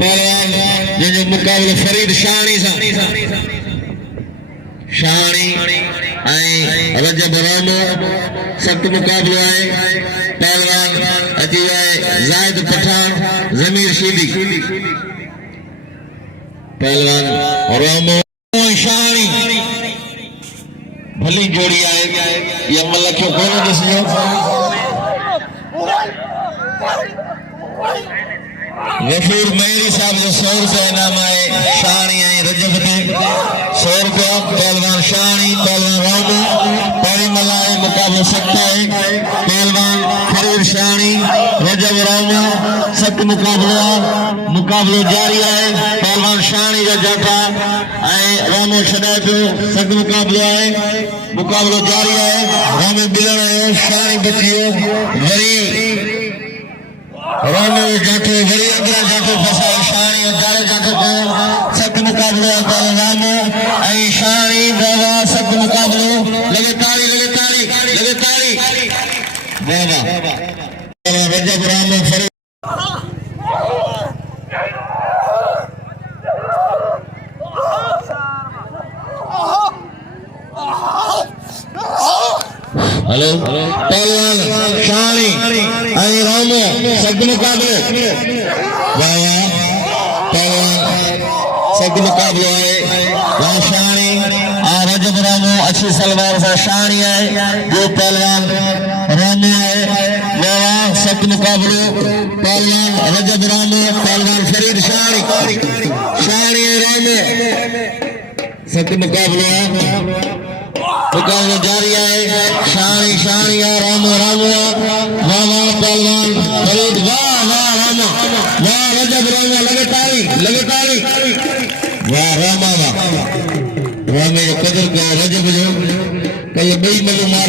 पहलवान जो मुकाबलो फरीद शानी सा शानी रजब रामो सख्त मुकाबलो है। पहलवान अची है जायद पठान जमीर शीदी। पहलवान रामो शानी भली जोड़ी है। ये अमल क्यों कौन दसियो गफूर मेहरी साहब जो 100 रुपया इनाम है। शानी है रजब ते 100 रुपया। पहलवान शानी पहलवान रामो पहली मलाए मुकाबला सकता है। पहलवान फरीद शानी रजब रामो सख्त मुकाबलो जारी है। पहलवान शानी का जाटा रामो छड़ाए पियो सख्त मुकाबलो है। मुकाबलो जारी है। रामे बिलण आयो शानी बचियो वरी रामो जाटो वरी अगला जाटो फसाए शानी जारे जाटो को सख्त मुकाबलो रामो शानी बाबा सख्त मुकाबलो लगे ताली बाबा रजब रामो फरीद हेलो पहलवान शानी रामो सख्त मुकाबले बाबा पहलवान सख्त मुकाबलो है। शानी रजब रामो अच्छी सलवार से शानी है जो पहलवान रामो है। बाबा सख्त मुकाबलो पहलवान रजब रामो पहलवान फरीद शानी रामो सख्त मुकाबलो जारी है। शानी रामो वाह पहलवान फरीद वाह रामा वाह रजब रामा लगे ताली वाह रामा वाह रामे कदर का रजब जो कई बई मलो मार